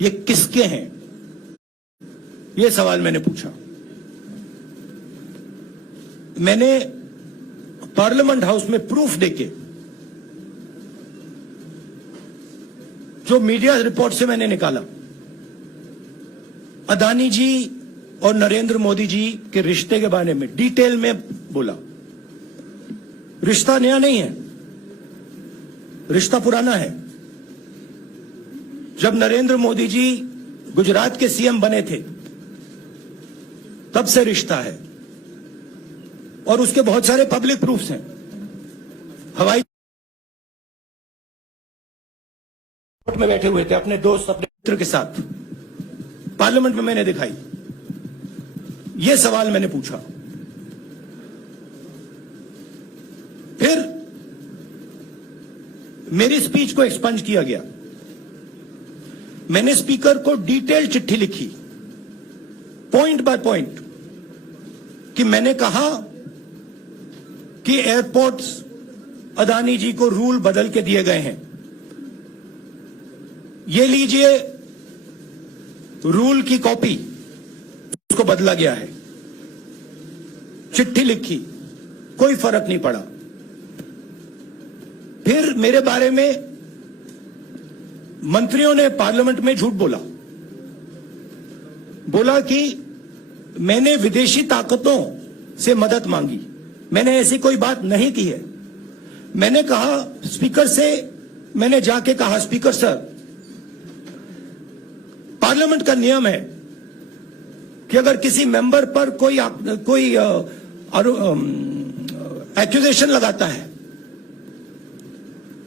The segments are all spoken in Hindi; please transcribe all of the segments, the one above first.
ये किसके हैं, ये सवाल मैंने पूछा। मैंने पार्लियामेंट हाउस में प्रूफ देके, जो मीडिया रिपोर्ट से मैंने निकाला, अदानी जी और नरेंद्र मोदी जी के रिश्ते के बारे में डिटेल में बोला। रिश्ता नया नहीं है, रिश्ता पुराना है। जब नरेंद्र मोदी जी गुजरात के सीएम बने थे तब से रिश्ता है, और उसके बहुत सारे पब्लिक प्रूफ्स हैं। हवाई में बैठे हुए थे अपने दोस्त, अपने मित्र के साथ, पार्लियामेंट में मैंने दिखाई। यह सवाल मैंने पूछा। फिर मेरी स्पीच को एक्सपंज किया गया। मैंने स्पीकर को डिटेल चिट्ठी लिखी, पॉइंट बाय पॉइंट, कि मैंने कहा कि एयरपोर्ट्स अदानी जी को रूल बदल के दिए गए हैं। ये लीजिए रूल की कॉपी, उसको बदला गया है। चिट्ठी लिखी, कोई फर्क नहीं पड़ा। फिर मेरे बारे में मंत्रियों ने पार्लियामेंट में झूठ बोला कि मैंने विदेशी ताकतों से मदद मांगी। मैंने ऐसी कोई बात नहीं की है। मैंने कहा स्पीकर से, मैंने जाके कहा, स्पीकर सर, पार्लियामेंट का नियम है कि अगर किसी मेंबर पर कोई एक्यूजेशन लगाता है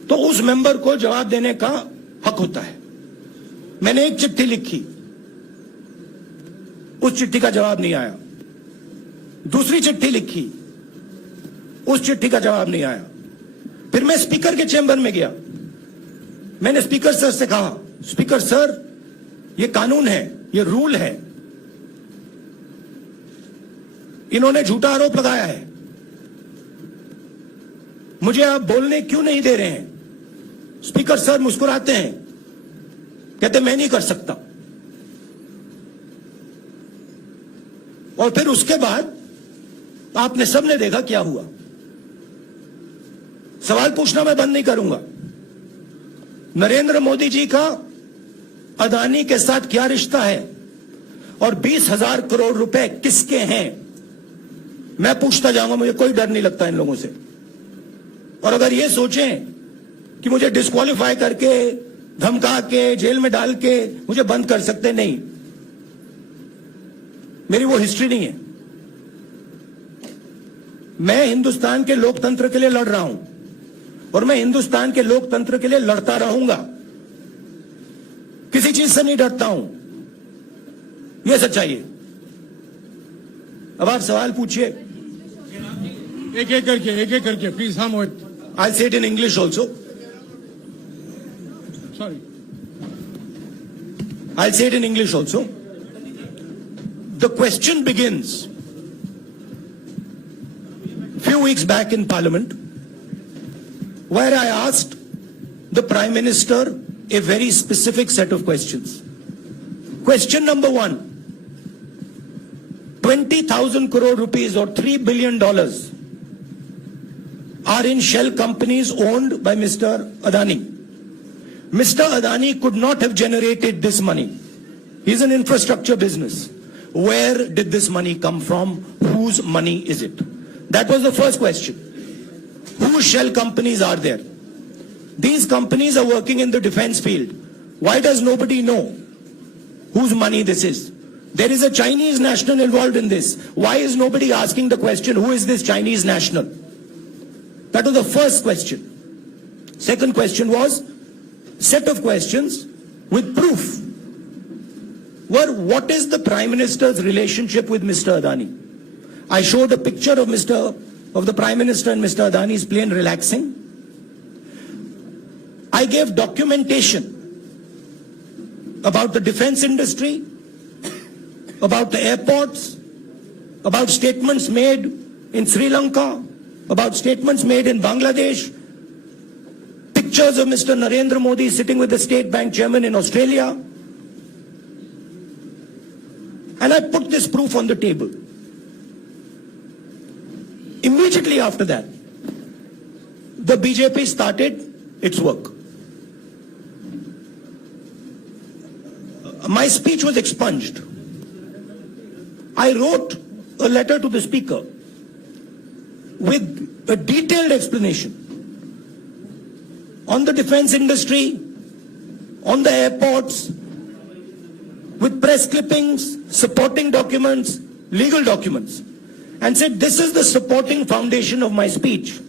तो उस मेंबर को जवाब देने का हक होता है। मैंने एक चिट्ठी लिखी, उस चिट्ठी का जवाब नहीं आया। दूसरी चिट्ठी लिखी, उस चिट्ठी का जवाब नहीं आया। फिर मैं स्पीकर के चेंबर में गया। मैंने स्पीकर सर से कहा, स्पीकर सर, ये कानून है, ये रूल है, इन्होंने झूठा आरोप लगाया है, मुझे आप बोलने क्यों नहीं दे रहे हैं? स्पीकर सर मुस्कुराते हैं, कहते मैं नहीं कर सकता। और फिर उसके बाद आपने सबने देखा क्या हुआ। सवाल पूछना मैं बंद नहीं करूंगा। नरेंद्र मोदी जी का अदानी के साथ क्या रिश्ता है और 20,000 करोड़ रुपए किसके हैं, मैं पूछता जाऊंगा। मुझे कोई डर नहीं लगता इन लोगों से। और अगर ये सोचें कि मुझे डिस्क्वालीफाई करके, धमका के, जेल में डाल के मुझे बंद कर सकते, नहीं, मेरी वो हिस्ट्री नहीं है। मैं हिंदुस्तान के लोकतंत्र के लिए लड़ रहा हूं और मैं हिंदुस्तान के लोकतंत्र के लिए लड़ता रहूंगा। किसी चीज से नहीं डरता हूं, यह सच्चाई है। अब आप सवाल पूछिए, एक एक करके प्लीज। हम I say it in English also. Sorry, I say it in English also. The question begins few weeks back in Parliament, where I asked the Prime Minister a very specific set of questions. Question number 1, 20,000 crore rupees or $3 billion are in shell companies owned by Mr. Adani. Mr. Adani could not have generated this money. He's an infrastructure business. Where did this money come from? Whose money is it? That was the first question. Whose shell companies are there? These companies are working in the defense field. Why does nobody know whose money this is? There is a Chinese national involved in this. Why is nobody asking the question, who is this Chinese national? That was the first question. Second question was, set of questions with proof were, what is the Prime Minister's relationship with Mr. Adani? I showed a picture of the Prime Minister and Mr. Adani's plane relaxing. I gave documentation about the defense industry, about the airports, about statements made in Sri Lanka, about statements made in Bangladesh, pictures of Mr. Narendra Modi sitting with the State Bank chairman in Australia, And I put this proof on the table. Immediately after that, the BJP started its work. My speech was expunged. I wrote a letter to the speaker with a detailed explanation on the defense industry, on the airports, with press clippings, supporting documents, legal documents, and said, this is the supporting foundation of my speech.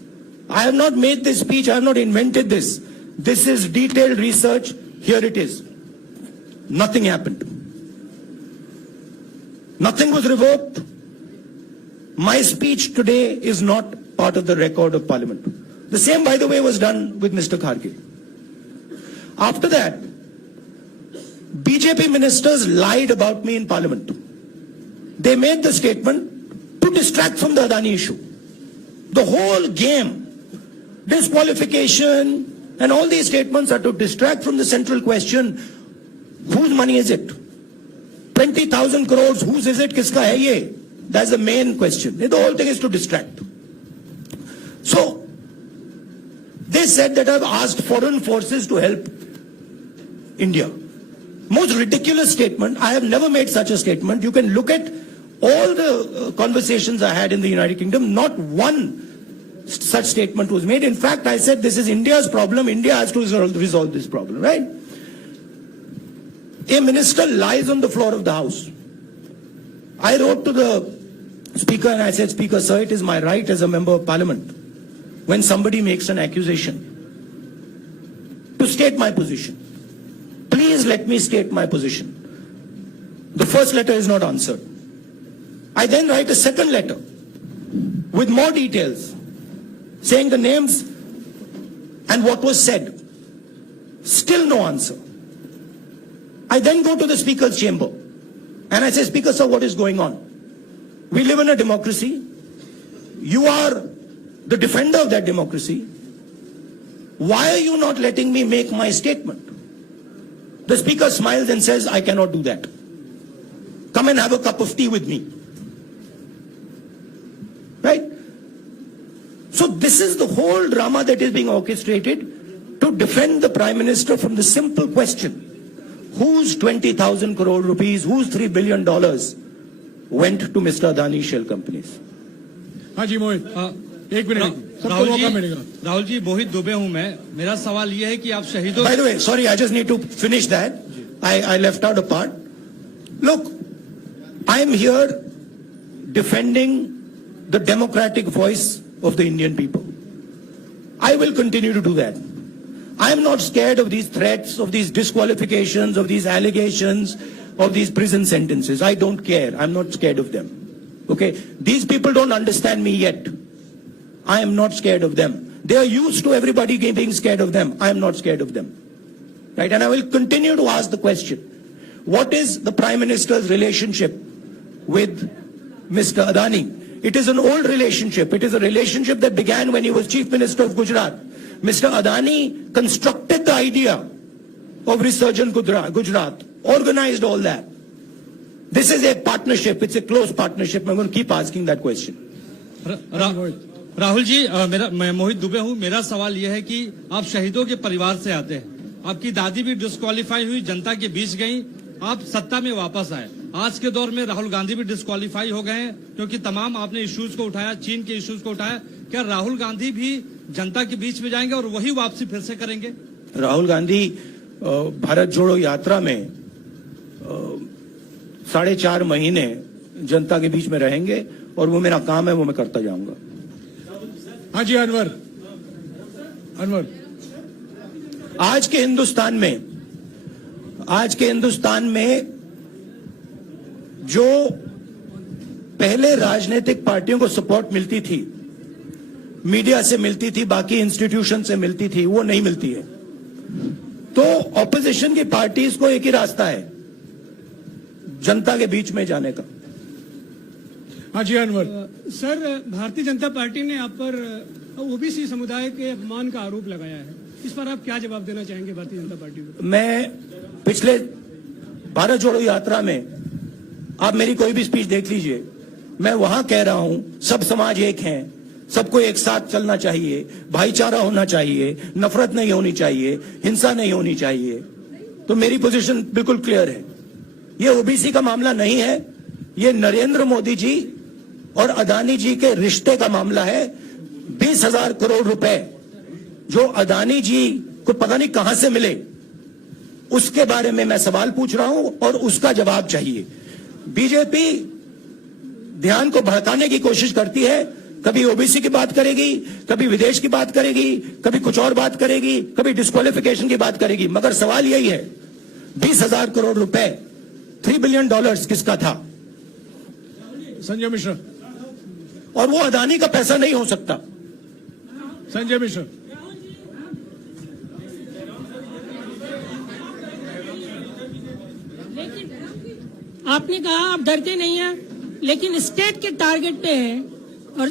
I have not made this speech, I have not invented this. This is detailed research, here it is. Nothing happened. Nothing was revoked. My speech today is not part of the record of Parliament. The same, by the way, was done with Mr. Kharge. After that, BJP ministers lied about me in Parliament. They made the statement to distract from the Adani issue. The whole game, disqualification, and all these statements are to distract from the central question, whose money is it? 20,000 crores, whose is it? Kiska hai ye? That's the main question. The whole thing is to distract. So, they said that I've asked foreign forces to help India. Most ridiculous statement. I have never made such a statement. You can look at all the conversations I had in the United Kingdom. Not one such statement was made. In fact, I said this is India's problem. India has to resolve this problem, right? A minister lies on the floor of the House. I wrote to the Speaker and I said, Speaker, sir, it is my right as a member of Parliament, when somebody makes an accusation, to state my position. Please let me state my position. The first letter is not answered. I then write a second letter with more details, saying the names and what was said. Still no answer. I then go to the Speaker's chamber and I say, Speaker, sir, what is going on? We live in a democracy. You are the defender of that democracy. Why are you not letting me make my statement? The Speaker smiles and says, I cannot do that. Come and have a cup of tea with me. Right? So this is the whole drama that is being orchestrated to defend the Prime Minister from the simple question. Whose 20,000 crore rupees, whose $3 billion went to Mr. Adani shell companies? हाँ जी मोहित, एक मिनट सबको मौका मिलेगा. राहुल जी, मोहित दुबे हूं मैं. मेरा सवाल ये है कि आप शहीदों. By the way, sorry, I just need to finish that. I left out a part. Look, I am here defending the democratic voice of the Indian people. I will continue to do that. I am not scared of these threats, of these disqualifications, of these allegations, of these prison sentences. I don't care. I'm not scared of them. Okay? These people don't understand me yet. I am not scared of them. They are used to everybody being scared of them. I am not scared of them. Right? And I will continue to ask the question, what is the Prime Minister's relationship with Mr. Adani? It is an old relationship. It is a relationship that began when he was Chief Minister of Gujarat. Mr. Adani constructed the idea of Resurgent Gujarat, organized all that. This is a partnership. It's a close partnership. I'm going to keep asking that question. Rahul ji, मैं मोहित दुबे हूं. मेरा सवाल यह है कि आप शहीदों के परिवार से आते हैं. आपकी दादी भी डिस्क्वालीफाई हुई, जनता के बीच गई, आप सत्ता में वापस आए. आज के दौर में राहुल गांधी भी डिस्क्वालीफाई हो गए हैं क्योंकि तमाम आपने इश्यूज को उठाया, चीन के इश्यूज को उठाया. क्या राहुल गांधी भी जनता के बीच में जाएंगे और वही वापसी फिर से करेंगे? राहुल गांधी भारत जोड़ो यात्रा में 4.5 महीने जनता के बीच में रहेंगे और वो मेरा काम है, वो मैं करता जाऊंगा. हाँ जी अनवर. आज के हिंदुस्तान में जो पहले राजनीतिक पार्टियों को सपोर्ट मिलती थी, मीडिया से मिलती थी, बाकी इंस्टीट्यूशन से मिलती थी, वो नहीं मिलती है. तो ऑपोजिशन की पार्टीज को एक ही रास्ता है, जनता के बीच में जाने का. हाँ जी अनवर. सर, भारतीय जनता पार्टी ने आप पर ओबीसी समुदाय के अपमान का आरोप लगाया है. इस पर आप क्या जवाब देना चाहेंगे भारतीय जनता पार्टी को? मैं पिछले भारत जोड़ो यात्रा में आप मेरी कोई भी स्पीच देख लीजिए, मैं वहां कह रहा हूं सब समाज एक हैं, सबको एक साथ चलना चाहिए, भाईचारा होना चाहिए, नफरत नहीं होनी चाहिए, हिंसा नहीं होनी चाहिए। तो मेरी पोजीशन बिल्कुल क्लियर है। ये ओबीसी का मामला नहीं है, ये नरेंद्र मोदी जी और अदानी जी के रिश्ते का मामला है। 20,000 करोड़ रुपए जो अदानी जी को पता नहीं कहां से मिले, उसके बारे में मैं सवाल पूछ रहा हूं और उसका जवाब चाहिए। बीजेपी ध्यान को भड़काने की कोशिश करती है, कभी ओबीसी की बात करेगी, कभी विदेश की बात करेगी, कभी कुछ और बात करेगी, कभी डिस्क्वालिफिकेशन की बात करेगी, मगर सवाल यही है 20,000 करोड़ रुपए, $3 बिलियन किसका था? संजय मिश्रा, और वो अदानी का पैसा नहीं हो सकता। संजय मिश्रा, आपने कहा आप डरते नहीं हैं, लेकिन स्टेट के टारगेट पे है और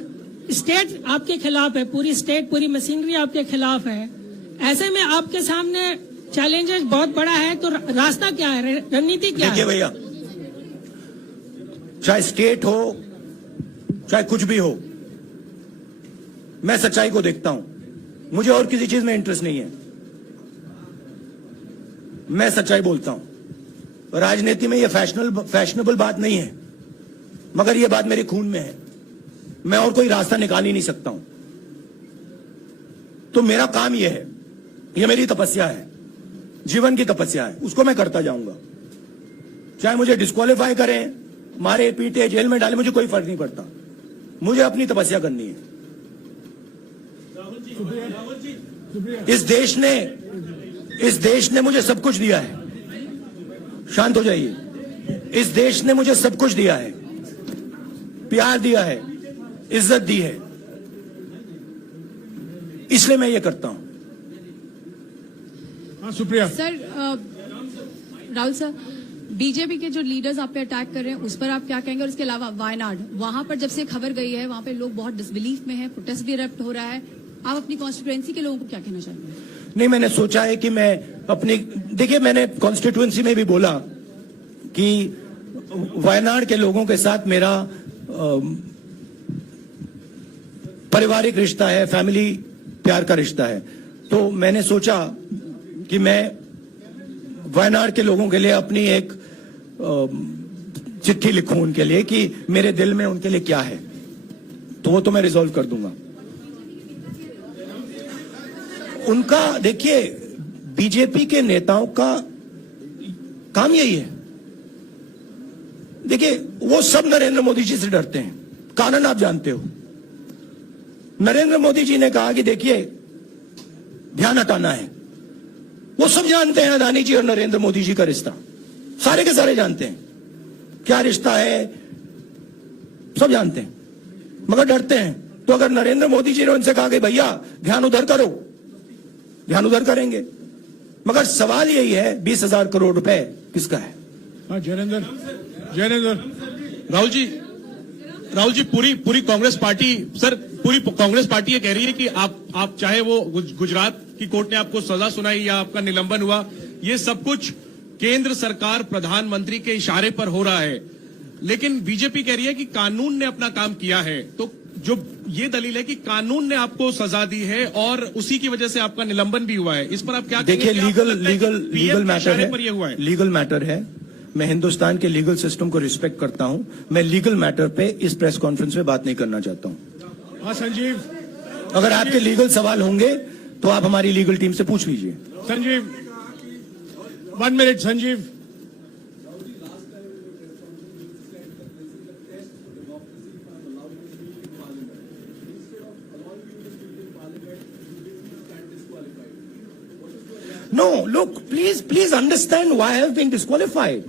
स्टेट आपके खिलाफ है, पूरी स्टेट, पूरी मशीनरी आपके खिलाफ है। ऐसे में आपके सामने चैलेंजेस बहुत बड़ा है, तो रास्ता क्या है, रणनीति क्या देखिए है? भैया, चाहे स्टेट हो चाहे कुछ भी हो, मैं सच्चाई को देखता हूं, मुझे और किसी चीज में इंटरेस्ट नहीं है। मैं सच्चाई बोलता हूं। राजनीति में यह फैशनेबल बात नहीं है, मगर यह बात मेरे खून में है। मैं और कोई रास्ता निकाल ही नहीं सकता हूं। तो मेरा काम यह है, यह मेरी तपस्या है, जीवन की तपस्या है, उसको मैं करता जाऊंगा। चाहे मुझे डिस्क्वालीफाई करें, मारे पीटे, जेल में डाले, मुझे कोई फर्क नहीं पड़ता। मुझे अपनी तपस्या करनी है। इस देश ने मुझे सब कुछ दिया है। शांत हो जाइए। इस देश ने मुझे सब कुछ दिया है, प्यार दिया है, इज्जत दी है, इसलिए मैं ये करता हूं। हाँ Supriya. Sir, Rahul sir, BJP के जो लीडर्स आप पे अटैक कर रहे हैं उस पर आप क्या कहेंगे? और इसके अलावा वायनाड, वहां पर जब से खबर गई है वहां पे लोग बहुत डिसबिलीफ में हैं, प्रोटेस्ट भी इरप्ट हो रहा है, आप अपनी कॉन्स्टिट्यूएंसी के लोगों को क्या कहना चाहेंगे? नहीं, मैंने सोचा है कि मैं अपनी, देखिए मैंने कॉन्स्टिट्यूएंसी में भी बोला कि वायनाड के लोगों के साथ मेरा पारिवारिक रिश्ता है, फैमिली प्यार का रिश्ता है। तो मैंने सोचा कि मैं वायनाड के लोगों के लिए अपनी एक चिट्ठी लिखूं उनके लिए कि मेरे दिल में उनके लिए क्या है, तो वो तो मैं रिजॉल्व कर दूंगा। उनका, देखिए, बीजेपी के नेताओं का काम यही है। देखिए, वो सब नरेंद्र मोदी जी से डरते हैं, कारण आप जानते हो। नरेंद्र मोदी जी ने कहा कि देखिए ध्यान हटाना है। वो सब जानते हैं अदानी जी और नरेंद्र मोदी जी का रिश्ता, सारे के सारे जानते हैं क्या रिश्ता है, सब जानते हैं, मगर डरते हैं। तो अगर नरेंद्र मोदी जी ने उनसे कहा कि भैया ध्यान उधर करो, ध्यान उधर करेंगे। मगर सवाल यही है 20,000 करोड़ रुपए किसका है? हाँ जयनेंद्र। राहुल जी, पूरी कांग्रेस पार्टी, सर, पूरी कांग्रेस पार्टी ये कह रही है कि आप चाहे वो गुजरात की कोर्ट ने आपको सजा सुनाई या आपका निलंबन हुआ, ये सब कुछ केंद्र सरकार, प्रधानमंत्री के इशारे पर हो रहा है। लेकिन बीजेपी कह रही है कि कानून ने अपना काम किया है। तो जो ये दलील है कि कानून ने आपको सजा दी है और उसी की वजह से आपका निलंबन भी हुआ है, इस पर आप क्या देखिए, लीगल मैटर है, पर ये हुआ है? लीगल मैटर है। मैं हिंदुस्तान के लीगल सिस्टम को रिस्पेक्ट करता हूं। मैं लीगल मैटर पे इस प्रेस कॉन्फ्रेंस में बात नहीं करना चाहता हूं। हाँ संजीव। अगर आपके लीगल सवाल होंगे तो आप हमारी लीगल टीम से पूछ लीजिए। Sanjeev, 1 minute Sanjeev. No, look, please understand why I have been disqualified.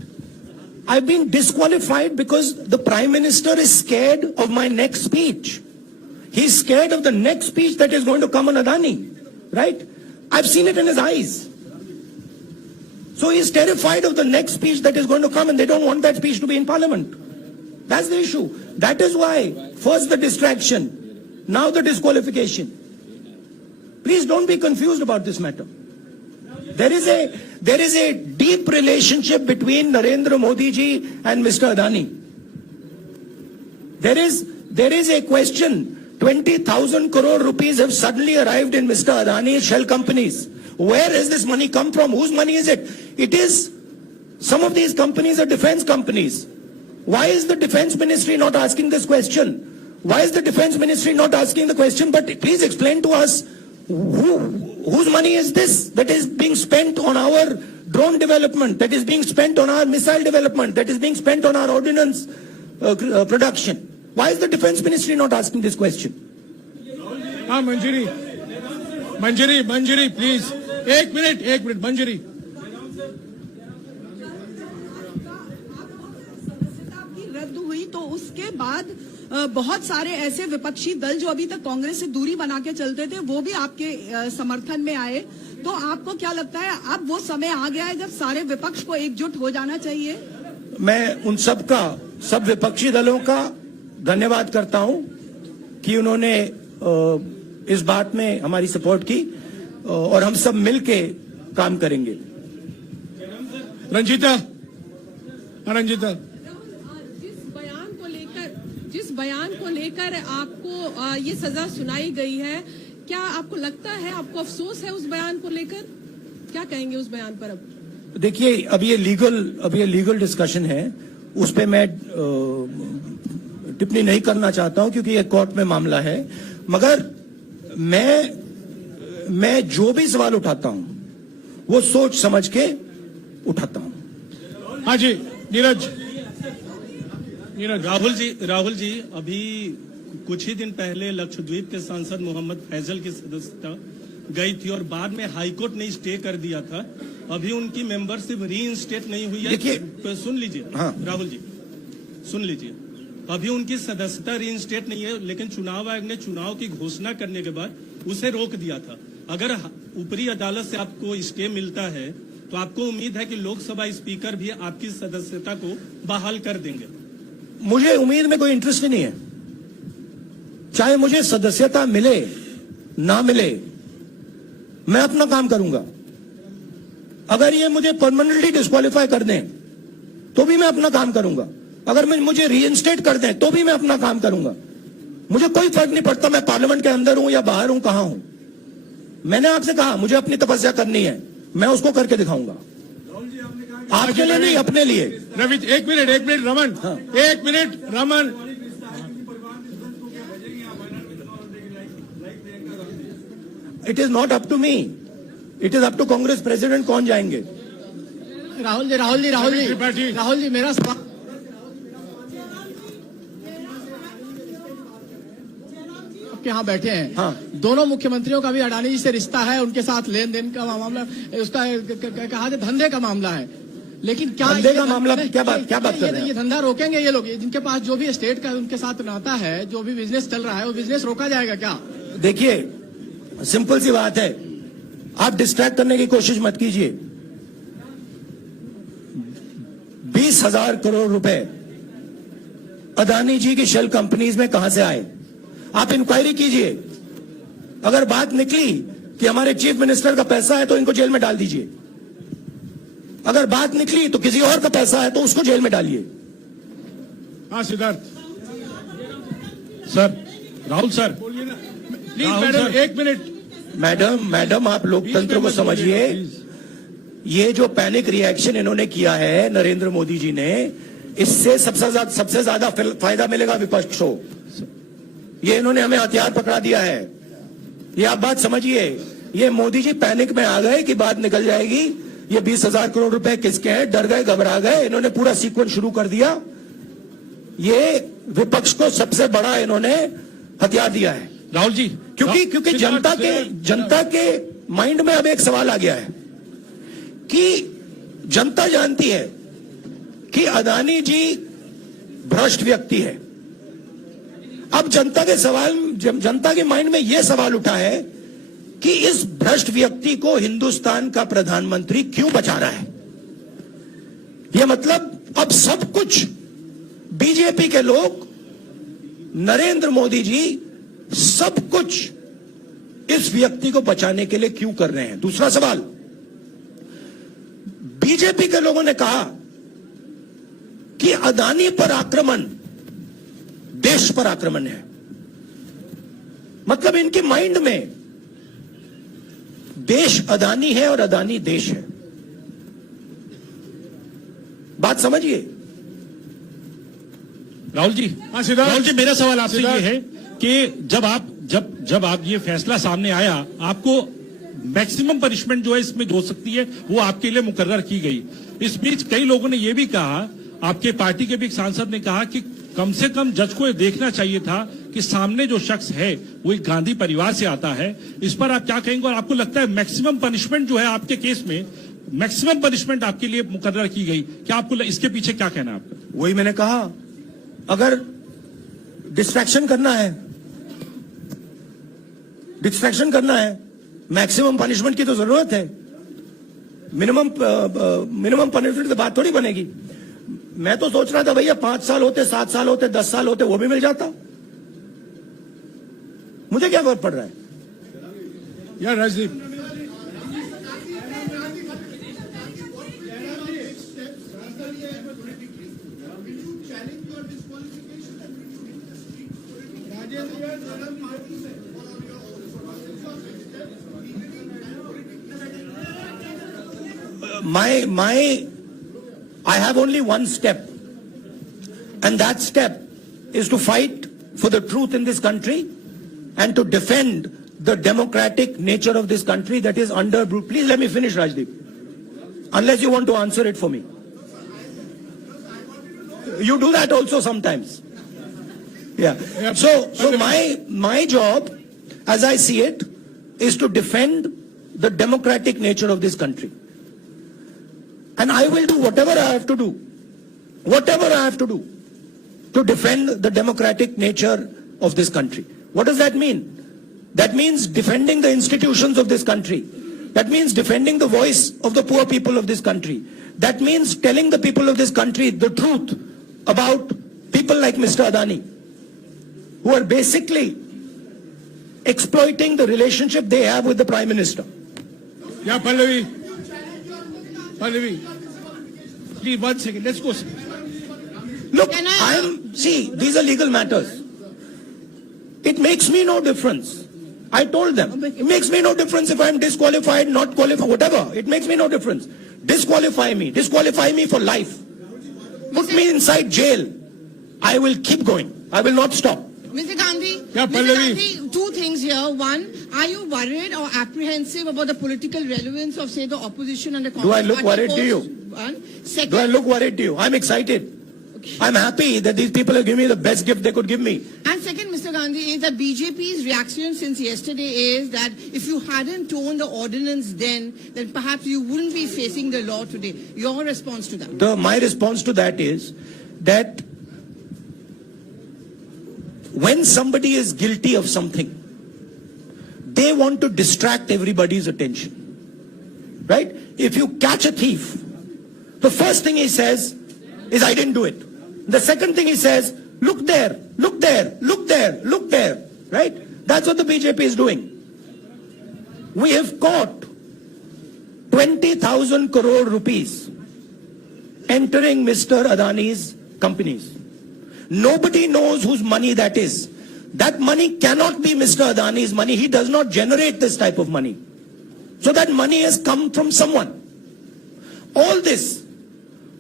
I've been disqualified because the Prime Minister is scared of my next speech. He's scared of the next speech that is going to come on Adani, right? I've seen it in his eyes. So he's terrified of the next speech that is going to come, and they don't want that speech to be in Parliament. That's the issue. That is why, first the distraction, now the disqualification. Please don't be confused about this matter. there is a deep relationship between Narendra Modi ji and Mr. Adani. There is a question. 20,000 crore rupees have suddenly arrived in Mr. Adani's shell companies. Where has this money come from? Whose money is it? It is, some of these companies are defense companies. Why is the defense ministry not asking this question? Why is the defense ministry not asking the question? But please explain to us, whose money is this that is being spent on our drone development, that is being spent on our missile development, that is being spent on our ordnance production? Why is the defense ministry not asking this question? हाँ मंजरी प्लीज एक मिनट मंजरी रद्द हुई तो उसके बाद बहुत सारे ऐसे विपक्षी दल जो अभी तक कांग्रेस से दूरी बना के चलते थे वो भी आपके समर्थन में आए। तो आपको क्या लगता है अब वो समय आ गया है जब सारे विपक्ष को एकजुट हो जाना चाहिए? मैं उन सब विपक्षी दलों का धन्यवाद करता हूं कि उन्होंने इस बात में हमारी सपोर्ट की और हम सब मिलके काम करेंगे। रंजीता जिस बयान को लेकर आपको ये सजा सुनाई गई है, क्या आपको लगता है, आपको अफसोस है उस बयान को लेकर? क्या कहेंगे उस बयान पर? अब देखिए, अब ये लीगल डिस्कशन है, उस पे मैं टिप्पणी नहीं करना चाहता हूं क्योंकि ये कोर्ट में मामला है। मगर मैं जो भी सवाल उठाता हूं वो सोच समझ के उठाता हूं। हाँ जी, नीरज राहुल जी अभी कुछ ही दिन पहले लक्षद्वीप के सांसद मोहम्मद फैजल की सदस्यता गई थी और बाद में हाईकोर्ट ने स्टे कर दिया था। अभी उनकी मेंबरशिप रीइंस्टेट नहीं हुई है। देखिए, सुन लीजिए। हाँ। राहुल जी सुन लीजिए, अभी उनकी सदस्यता रीइंस्टेट नहीं है, लेकिन चुनाव आयोग ने चुनाव की घोषणा करने के बाद उसे रोक दिया था। अगर ऊपरी अदालत से आपको स्टे मिलता है तो आपको उम्मीद है कि लोकसभा स्पीकर भी आपकी सदस्यता को बहाल कर देंगे? मुझे उम्मीद में कोई इंटरेस्ट ही नहीं है। चाहे मुझे सदस्यता मिले ना मिले, मैं अपना काम करूंगा। अगर ये मुझे परमानेंटली डिस्क्वालीफाई कर दें तो भी मैं अपना काम करूंगा। अगर मुझे रीइंस्टेट कर दें तो भी मैं अपना काम करूंगा। मुझे कोई फर्क नहीं पड़ता मैं पार्लियामेंट के अंदर हूं या बाहर हूं, कहां हूं। मैंने आपसे कहा मुझे अपनी तपस्या करनी है, मैं उसको करके दिखाऊंगा। आपके लिए नहीं, अपने लिए। रवि, एक मिनट रमन। हाँ। एक minute Raman. It is not up to me, it is up to Congress president कौन जाएंगे। राहुल जी मेरा सवाल आपके यहाँ बैठे हैं। हाँ। दोनों मुख्यमंत्रियों का भी अडानी जी से रिश्ता है, उनके साथ लेन देन का मामला, उसका कहा धंधे का मामला है। लेकिन क्या धंधे का मामला, क्या बात कर रहे हैं? ये धंधा रोकेंगे ये लोग? जिनके पास जो भी स्टेट का उनके साथ नाता है, जो भी बिजनेस चल रहा है, वो बिजनेस रोका जाएगा क्या? देखिए, सिंपल सी बात है, आप डिस्ट्रैक्ट करने की कोशिश मत कीजिए। 20,000 करोड़ रुपए अदानी जी की शेल कंपनीज में कहां से आए? आप इंक्वायरी कीजिए। अगर बात निकली कि हमारे चीफ मिनिस्टर का पैसा है तो इनको जेल में डाल दीजिए। अगर बात निकली तो किसी और का पैसा है तो उसको जेल में डालिए। हाँ Siddharth sir, Rahul sir please. Madam एक मिनट। मैडम आप लोकतंत्र को समझिए। ये जो पैनिक रिएक्शन इन्होंने किया है नरेंद्र मोदी जी ने, इससे सबसे ज्यादा फायदा मिलेगा विपक्ष को। ये इन्होंने हमें हथियार पकड़ा दिया है। ये आप बात समझिए। ये मोदी जी पैनिक में आ गए कि बात निकल जाएगी, ये 20,000 करोड़ रुपए किसके हैं, डर गए, घबरा गए। इन्होंने पूरा सीक्वेंस शुरू कर दिया। ये विपक्ष को सबसे बड़ा इन्होंने हथियार दिया है। राहुल जी, क्योंकि जनता के माइंड में अब एक सवाल आ गया है कि जनता जानती है कि अदानी जी भ्रष्ट व्यक्ति है। अब जनता के माइंड में यह सवाल उठा है कि इस भ्रष्ट व्यक्ति को हिंदुस्तान का प्रधानमंत्री क्यों बचा रहा है। यह मतलब अब सब कुछ बीजेपी के लोग, नरेंद्र मोदी जी सब कुछ इस व्यक्ति को बचाने के लिए क्यों कर रहे हैं। दूसरा सवाल, बीजेपी के लोगों ने कहा कि अदानी पर आक्रमण देश पर आक्रमण है। मतलब इनके माइंड में देश अदानी है और अदानी देश है। बात समझिए। राहुल जी, हाँ, सिद्धार्थ। राहुल जी, मेरा सवाल आपसे ये सिद्धार्थ। है कि जब आप ये फैसला सामने आया, आपको मैक्सिमम पनिशमेंट जो है इसमें हो सकती है वो आपके लिए मुकर्रर की गई। इस बीच कई लोगों ने ये भी कहा, आपके पार्टी के भी एक सांसद ने कहा कि कम से कम जज को ये देखना चाहिए था कि सामने जो शख्स है वो एक गांधी परिवार से आता है। इस पर आप क्या कहेंगे? और आपको लगता है मैक्सिमम पनिशमेंट जो है आपके केस में, मैक्सिमम पनिशमेंट आपके लिए मुकर्रर की गई, क्या आपको इसके पीछे क्या कहना है आपका? वही मैंने कहा, अगर डिस्ट्रैक्शन करना है, मैक्सिमम पनिशमेंट की तो जरूरत है। मिनिमम पनिशमेंट से बात थोड़ी बनेगी। मैं तो सोच रहा था भैया 5 साल होते, 7 साल होते, 10 साल होते, वो भी मिल जाता। मुझे क्या फर्क पड़ रहा है? यार Rajdeep, I have only one step, and that step is to fight for the truth in this country and to defend the democratic nature of this country that is under. Please let me finish, Rajdeep. Unless you want to answer it for me. You do that also sometimes. Yeah. So my job, as I see it, is to defend the democratic nature of this country. And I will do whatever I have to do to defend the democratic nature of this country. What does that mean? That means defending the institutions of this country. That means defending the voice of the poor people of this country. That means telling the people of this country the truth about people like Mr. Adani, who are basically exploiting the relationship they have with the Prime Minister. yeah, Pallavi, please 1 second. Let's go. Look, see, these are legal matters. It makes me no difference. I told them, it makes me no difference if I'm disqualified, not qualified, whatever. It makes me no difference. Disqualify me for life. Put me inside jail. I will keep going. I will not stop. Mr. Gandhi, Yeah, Mr. Pallavi. Gandhi, 2 things here. One, are you worried or apprehensive about the political relevance of, say, the opposition and the Congress Do I look party worried to you? One. Second, Do I look worried to you? I'm excited. I'm happy that these people have given me the best gift they could give me. And second, Mr. Gandhi, is that BJP's reaction since yesterday is that if you hadn't torn the ordinance then perhaps you wouldn't be facing the law today. Your response to that? My response to that is that when somebody is guilty of something, they want to distract everybody's attention. Right? If you catch a thief, the first thing he says is, I didn't do it. The second thing he says, look there, look there, look there, look there. Right? That's what the BJP is doing. We have caught 20,000 crore rupees entering Mr. Adani's companies. Nobody knows whose money that is. That money cannot be Mr. Adani's money. He does not generate this type of money. So that money has come from someone. All this,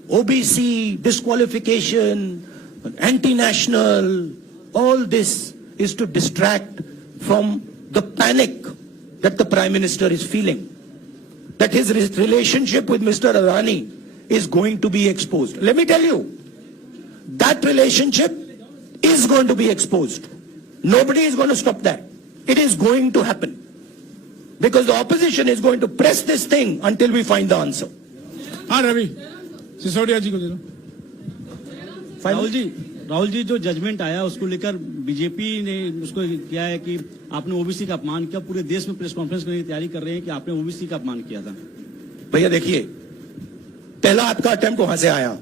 OBC, disqualification, anti-national, all this is to distract from the panic that the Prime Minister is feeling. That his relationship with Mr. Adani is going to be exposed. Let me tell you, that relationship is going to be exposed. Nobody is going to stop that. It is going to happen. Because the opposition is going to press this thing until we find the answer. हाँ रवि, सिसोदिया जी को दे दो। राहुल जी जो जजमेंट आया उसको लेकर बीजेपी ने उसको किया है कि आपने ओबीसी का अपमान किया। पूरे देश में प्रेस कॉन्फ्रेंस करने की तैयारी कर रहे हैं कि आपने ओबीसी का अपमान किया था। भैया देखिए, पहला आपका अटेम्प्ट वहां से आया,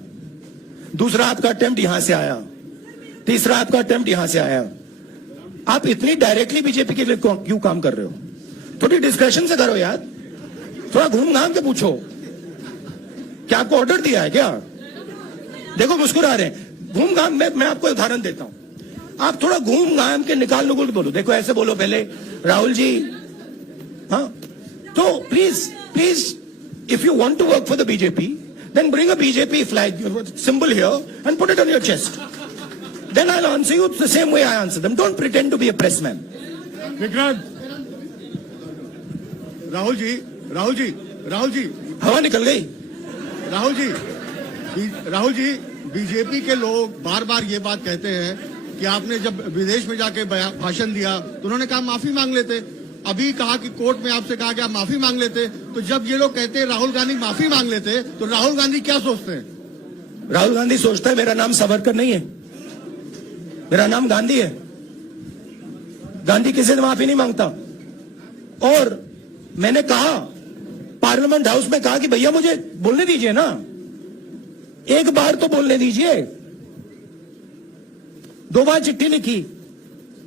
दूसरा आपका अटेम्प्ट यहां से आया, तीसरा आपका अटेम्प्ट यहां से आया। आप इतनी डायरेक्टली बीजेपी के लिए क्यों काम कर रहे हो? थोड़ी डिस्कशन से करो यार, थोड़ा घूम घाम के पूछो। क्या आपको ऑर्डर दिया है क्या? देखो मुस्कुरा रहे हैं। घूम घाम मैं आपको उदाहरण देता हूं, आप थोड़ा घूम घाम के निकाल लो बोलो। देखो ऐसे बोलो पहले, राहुल जी, हाँ, तो please if you want to work for the BJP, then bring a BJP flag symbol here and put it on your chest. Then I'll answer you the same way I answer them. Don't pretend to be a press man. Vikrant, Rahul ji, हवा निकल गई। राहुल जी, बीजेपी के लोग बार बार ये बात कहते हैं कि आपने जब विदेश में जाके भाषण दिया तो उन्होंने कहा माफी मांग लेते, अभी कहा कि कोर्ट में आपसे कहा कि आप माफी मांग लेते। तो जब ये लोग कहते हैं राहुल गांधी माफी मांग लेते, तो राहुल गांधी क्या सोचते हैं? राहुल गांधी सोचता है मेरा नाम सावरकर नहीं है, मेरा नाम गांधी है। गांधी किसी से माफी नहीं मांगता। और मैंने कहा पार्लियामेंट हाउस में, कहा कि भैया मुझे बोलने दीजिए ना, एक बार तो बोलने दीजिए। 2 बार चिट्ठी लिखी,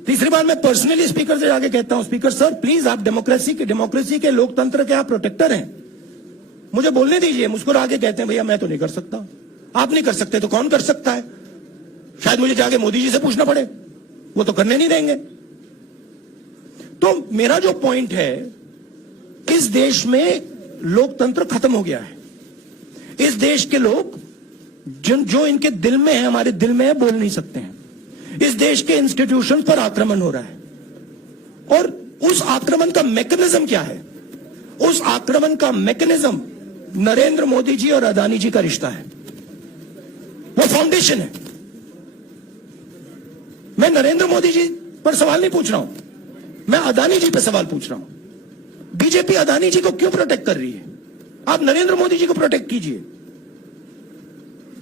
तीसरी बार मैं पर्सनली स्पीकर से जाके कहता हूं, स्पीकर सर प्लीज, आप डेमोक्रेसी के लोकतंत्र के आप प्रोटेक्टर हैं, मुझे बोलने दीजिए। मुस्कुरा के कहते हैं भैया मैं तो नहीं कर सकता। आप नहीं कर सकते तो कौन कर सकता है? शायद मुझे जाके मोदी जी से पूछना पड़े, वो तो करने नहीं देंगे। तो मेरा जो पॉइंट है, इस देश में लोकतंत्र खत्म हो गया है। इस देश के लोग जो इनके दिल में है, हमारे दिल में है, बोल नहीं सकते हैं। इस देश के इंस्टीट्यूशन पर आक्रमण हो रहा है। और उस आक्रमण का मैकेनिज्म क्या है? उस आक्रमण का मैकेनिज्म नरेंद्र मोदी जी और अदानी जी का रिश्ता है, वो फाउंडेशन है। मैं नरेंद्र मोदी जी पर सवाल नहीं पूछ रहा हूं, मैं अदानी जी पर सवाल पूछ रहा हूं। बीजेपी अदानी जी को क्यों प्रोटेक्ट कर रही है? आप नरेंद्र मोदी जी को प्रोटेक्ट कीजिए।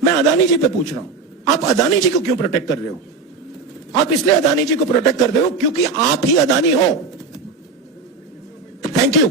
मैं अदानी जी पे पूछ रहा हूं, आप अदानी जी को क्यों प्रोटेक्ट कर रहे हो? आप इसलिए अदानी जी को प्रोटेक्ट कर रहे हो क्योंकि आप ही अदानी हो। Thank you.